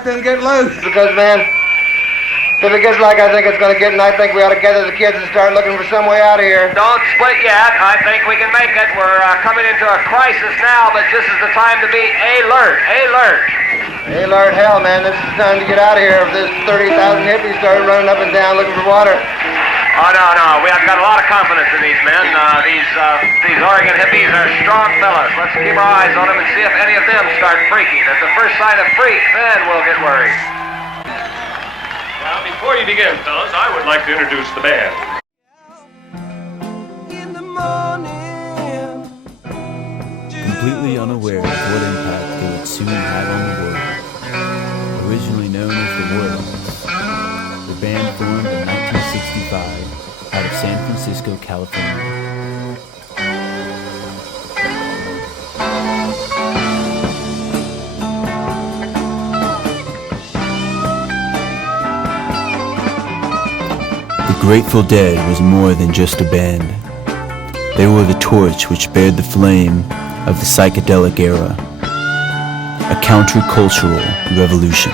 let them get loose. Because, man, if it gets like I think it's going to get, and I think we ought to gather the kids and start looking for some way out of here. Don't split yet. I think we can make it. We're coming into a crisis now, but this is the time to be alert. Alert. Hey, Lord, hell, man, this is the time to get out of here. If there's 30,000 hippies started running up and down looking for water. Oh, no. We have got a lot of confidence in these men. These Oregon hippies are strong fellows. Let's keep our eyes on them and see if any of them start freaking. At the first sign of freak, then we'll get worried. Now, before you begin, fellas, I would like to introduce the band. In the morning, Completely unaware of what impact they would soon have on the world. Originally known as the Warlocks, the band formed in 1965 out of San Francisco, California. The Grateful Dead was more than just a band. They were the torch which bared the flame of the psychedelic era, a countercultural revolution.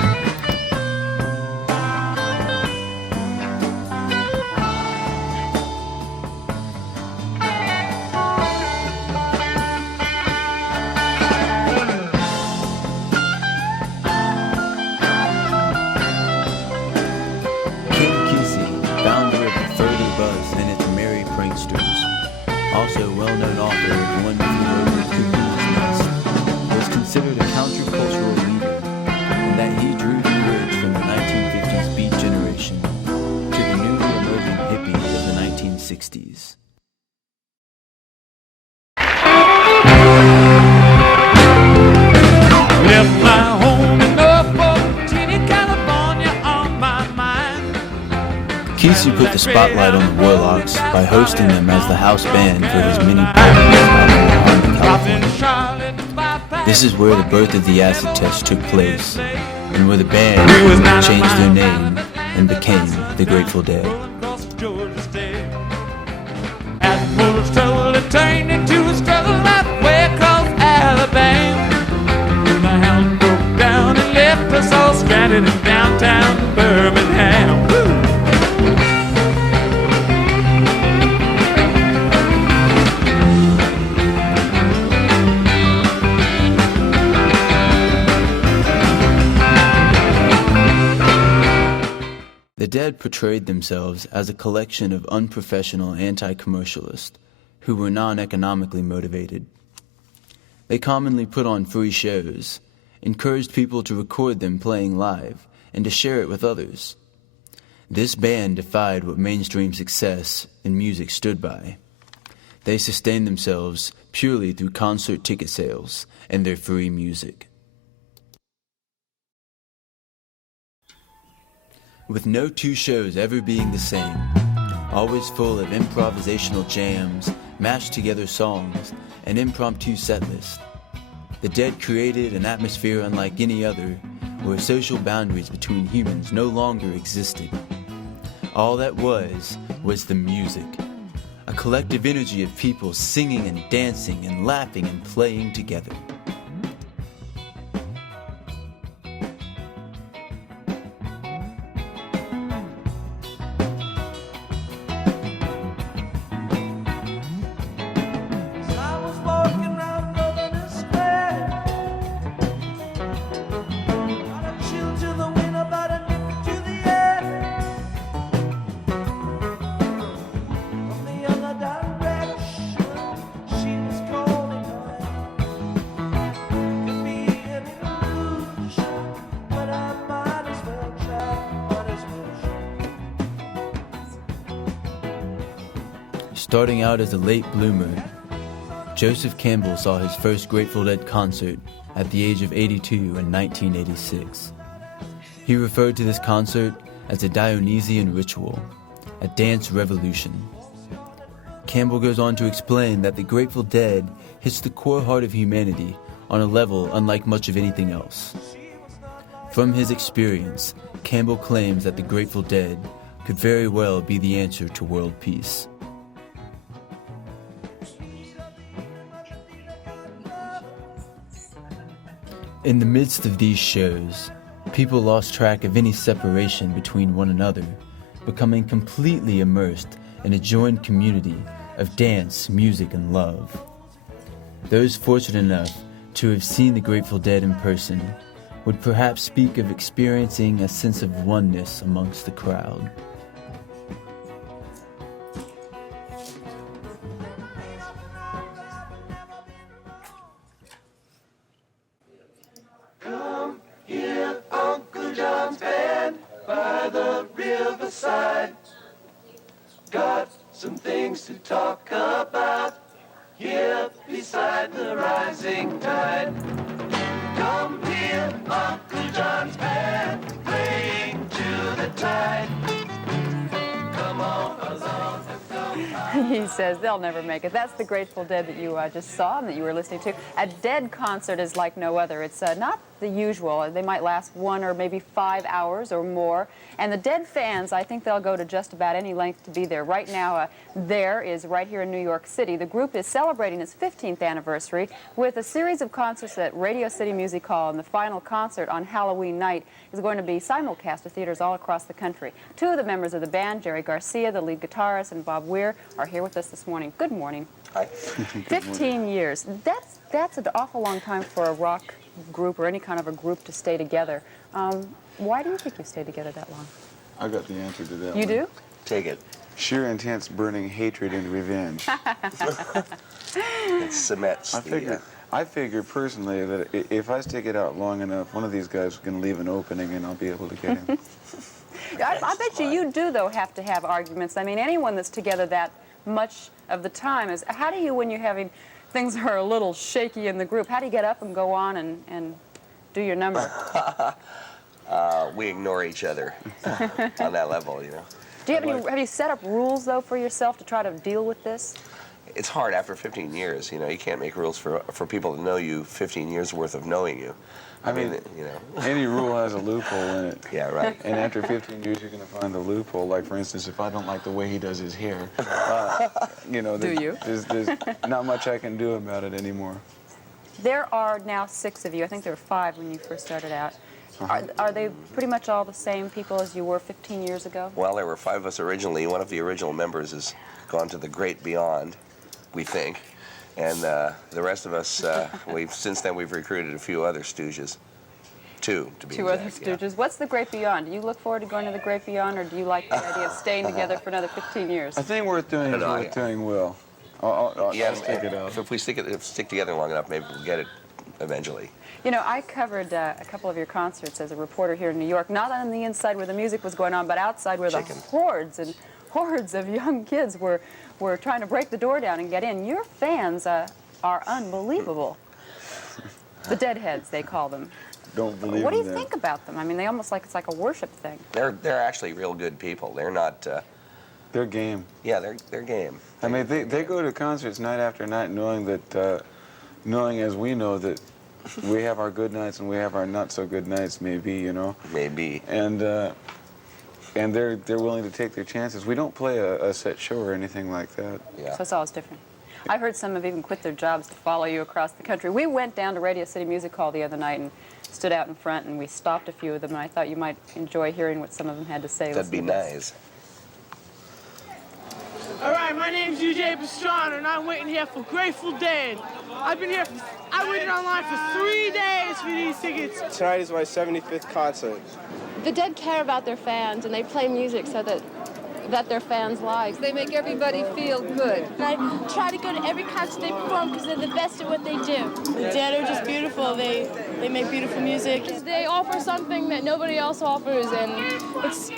Ken Kesey, founder of the Further Buzz and its Merry Pranksters, also well-known author of One Flew Over the Cuckoo's Nest, was considered a countercultural leader in that he drew the bridge from the 1950s beat generation to the newly emerging hippies of the 1960s. Left my home in Norfolk, teeny California on my mind. Kesey put the spotlight on the Warlocks by hosting them as the house band for his mini album in California. This is where the birth of the acid test took place, and where the band changed their name and became the Grateful Dead. Full of trouble, it turned into a struggle halfway across Alabama. When the hound broke down and left us all stranded in downtown Birmingham. Woo! The Dead portrayed themselves as a collection of unprofessional anti-commercialists who were non-economically motivated. They commonly put on free shows, encouraged people to record them playing live, and to share it with others. This band defied what mainstream success in music stood by. They sustained themselves purely through concert ticket sales and their free music. With no two shows ever being the same, always full of improvisational jams, mashed together songs, and impromptu set lists, the Dead created an atmosphere unlike any other, where social boundaries between humans no longer existed. All that was the music, a collective energy of people singing and dancing and laughing and playing together. I was walking round Governor Square. Got a chill to the wind, about a nip to the air. From the other direction, she was calling away. Could be an illusion, but I might as well try, might as well try. Starting out as a late bloomer, Joseph Campbell saw his first Grateful Dead concert at the age of 82 in 1986. He referred to this concert as a Dionysian ritual, a dance revolution. Campbell goes on to explain that the Grateful Dead hits the core heart of humanity on a level unlike much of anything else. From his experience, Campbell claims that the Grateful Dead could very well be the answer to world peace. In the midst of these shows, People lost track of any separation between one another, becoming completely immersed in a joined community of dance, music, and love. Those fortunate enough to have seen the Grateful Dead in person would perhaps speak of experiencing a sense of oneness amongst the crowd. Uncle John's band by the riverside. Got some things to talk about here beside the rising tide. Come hear Uncle John's band playing to the tide. Come on along and come. He says they'll never make it. That's the Grateful Dead that you just saw and that you were listening to. A Dead concert is like no other. It's not the usual. They might last 1 or maybe 5 hours or more. And the Dead fans, I think they'll go to just about any length to be there. Right now, there is right here in New York City. The group is celebrating its 15th anniversary with a series of concerts at Radio City Music Hall, and the final concert on Halloween night is going to be simulcast to theaters all across the country. 2 of the members of the band, Jerry Garcia, the lead guitarist, and Bob Weir, are here with us this morning. Good morning. Hi. 15 years. That's an awful long time for a rock group or any kind of a group to stay together. Why do you think you've stayed together that long? I got the answer to that. You one. do? Take it. Sheer intense burning hatred and revenge. It cements I figure personally that if I stick it out long enough, one of these guys is going to leave an opening and I'll be able to get him. I bet you do, though, have to have arguments. I mean, anyone that's together that much of the time is... How do you, when you're having things are a little shaky in the group, how do you get up and go on and do your number? We ignore each other on that level, you know. Do you have you set up rules, though, for yourself to try to deal with this? It's hard after 15 years, you know. You can't make rules for people to know you 15 years worth of knowing you. I mean, you know. Any rule has a loophole in it. Yeah, right. And after 15 years, you're going to find the loophole. Like, for instance, if I don't like the way he does his hair, you know, there's not much I can do about it anymore. There are now 6 of you. I think there were 5 when you first started out. Are they pretty much all the same people as you were 15 years ago? Well, there were 5 of us originally. One of the original members has gone to the great beyond, we think. And the rest of us, since then we've recruited a few other stooges. 2, to be 2 exact. other stooges. Yeah. What's the great beyond? Do you look forward to going to the great beyond, or do you like the idea of staying together for another 15 years? I think worth doing is worth doing well. I'll stick it out. If we stick together long enough, maybe we'll get it eventually. You know, I covered a couple of your concerts as a reporter here in New York, not on the inside where the music was going on, but outside where the hordes and hordes of young kids were trying to break the door down and get in. Your fans are unbelievable. The Deadheads, they call them. Don't believe What do you in think about them? I mean, they almost it's like a worship thing. They're actually real good people. They're not... They're game. Yeah, they're game. I mean, they go to concerts night after night knowing that, knowing as we know that we have our good nights and we have our not so good nights, maybe, you know. Maybe. And they're willing to take their chances. We don't play a set show or anything like that. Yeah. So it's always different. I've heard some have even quit their jobs to follow you across the country. We went down to Radio City Music Hall the other night and stood out in front, and we stopped a few of them, and I thought you might enjoy hearing what some of them had to say. That'd be nice. All right, my name's UJ Pastrana, and I'm waiting here for Grateful Dead. I waited online for 3 days for these tickets. Tonight is my 75th concert. The Dead care about their fans, and they play music so that their fans like. They make everybody feel good. And I try to go to every concert they perform because they're the best at what they do. The Dead are just beautiful. They make beautiful music. They offer something that nobody else offers, and there's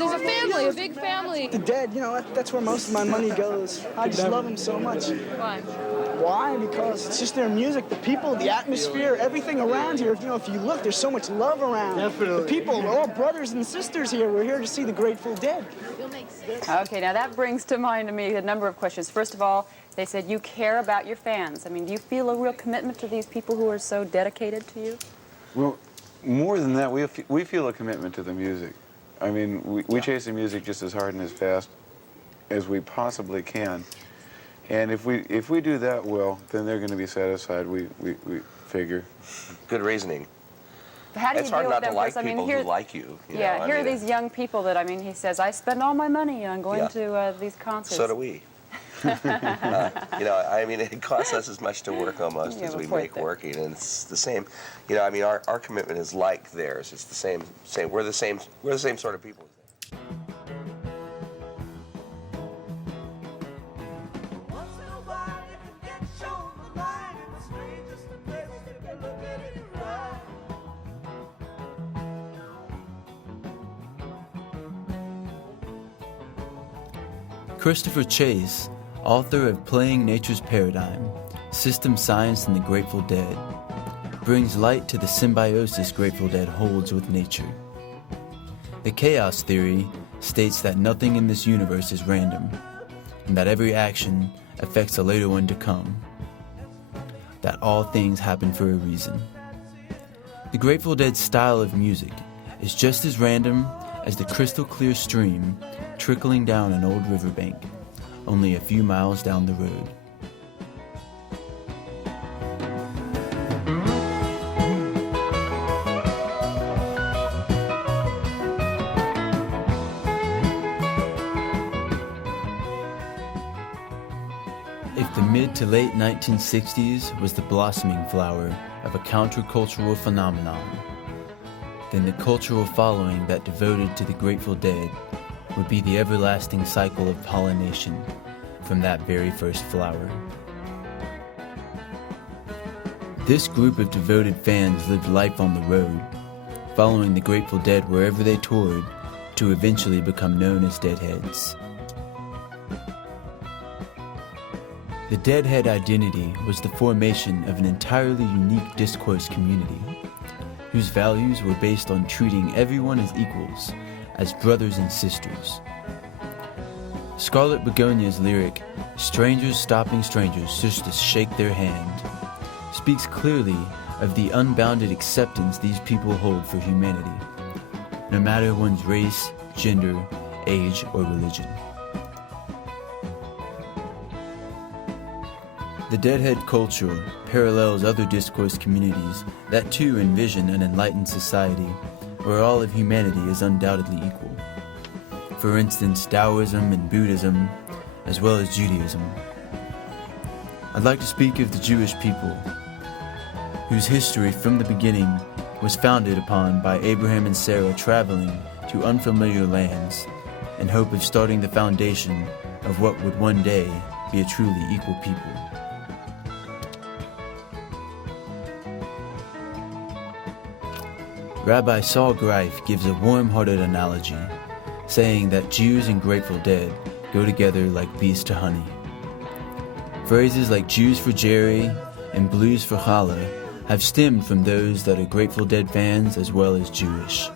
a family, a big family. The Dead, you know, that's where most of my money goes. I just love them so much. Why? Why? Because it's just their music, the people, the atmosphere, everything around here. You know, if you look, there's so much love around. Definitely. The people, we're all brothers and sisters here. We're here to see the Grateful Dead. Okay, now that brings to mind to me a number of questions. First of all, they said you care about your fans. I mean, do you feel a real commitment to these people who are so dedicated to you? Well, more than that, we feel a commitment to the music. I mean, we chase the music just as hard and as fast as we possibly can. And if we do that well, then they're going to be satisfied, we figure. Good reasoning. how do It's you hard deal not with to them? like 'Cause, I mean, people here, who like you. You yeah, know, I here mean, are these young people that, I mean, he says, I spend all my money on going Yeah. to these concerts. So do we. You know, I mean, it costs us as much to work almost You as have a we point make there. working, and it's the same. You know, I mean, our commitment is like theirs. It's the same. We're the same sort of people. Once in a while you can get shown the light in the strangest of places if you look at it right. Christopher Chase, author of Playing Nature's Paradigm, System Science and the Grateful Dead, brings light to the symbiosis Grateful Dead holds with nature. The chaos theory states that nothing in this universe is random, and that every action affects a later one to come, that all things happen for a reason. The Grateful Dead's style of music is just as random as the crystal clear stream trickling down an old riverbank, only a few miles down the road. If the mid to late 1960s was the blossoming flower of a countercultural phenomenon, then the cultural following that devoted to the Grateful Dead would be the everlasting cycle of pollination from that very first flower. This group of devoted fans lived life on the road, following the Grateful Dead wherever they toured to eventually become known as Deadheads. The Deadhead identity was the formation of an entirely unique discourse community, whose values were based on treating everyone as equals, as brothers and sisters. Scarlet Begonia's lyric, "Strangers stopping strangers just to shake their hand," speaks clearly of the unbounded acceptance these people hold for humanity, no matter one's race, gender, age, or religion. The Deadhead culture parallels other discourse communities that too envision an enlightened society where all of humanity is undoubtedly equal. For instance, Taoism and Buddhism, as well as Judaism. I'd like to speak of the Jewish people, whose history from the beginning was founded upon by Abraham and Sarah traveling to unfamiliar lands in hope of starting the foundation of what would one day be a truly equal people. Rabbi Saul Greif gives a warm-hearted analogy, saying that Jews and Grateful Dead go together like bees to honey. Phrases like Jews for Jerry and blues for Challah have stemmed from those that are Grateful Dead fans as well as Jewish.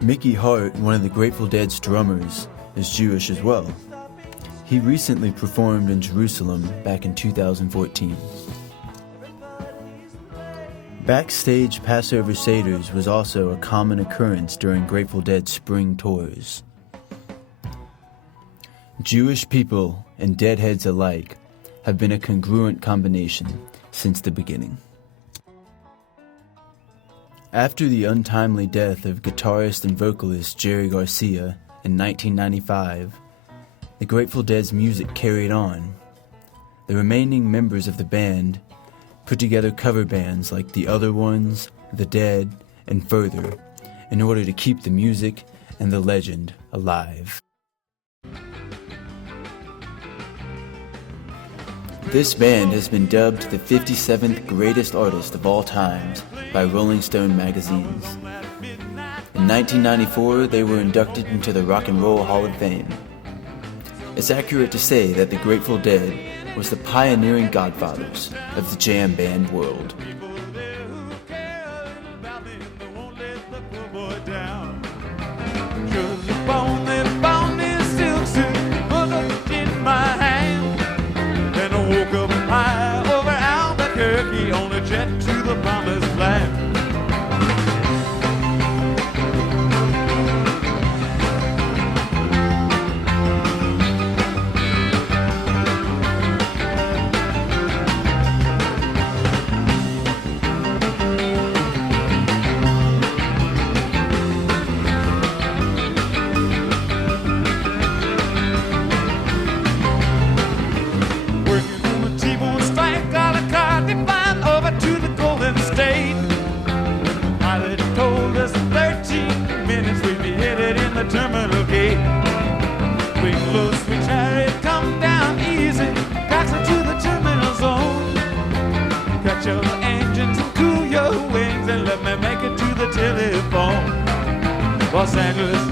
Mickey Hart, one of the Grateful Dead's drummers, is Jewish as well. He recently performed in Jerusalem back in 2014. Backstage Passover Seders was also a common occurrence during Grateful Dead spring tours. Jewish people and Deadheads alike have been a congruent combination since the beginning. After the untimely death of guitarist and vocalist Jerry Garcia in 1995, the Grateful Dead's music carried on. The remaining members of the band put together cover bands like The Other Ones, The Dead, and Further in order to keep the music and the legend alive. This band has been dubbed the 57th greatest artist of all times by Rolling Stone magazines. In 1994, they were inducted into the Rock and Roll Hall of Fame. It's accurate to say that the Grateful Dead was the pioneering godfathers of the jam band world. Woke up high over Albuquerque on a jet to the promised land. 55 over to the Golden State. Pilot told us 13 minutes we'd be headed in the terminal gate. Swing low, sweet chariot, come down easy. Taxi to the terminal zone. Cut your engines and cool your wings and let me make it to the telephone. Los Angeles,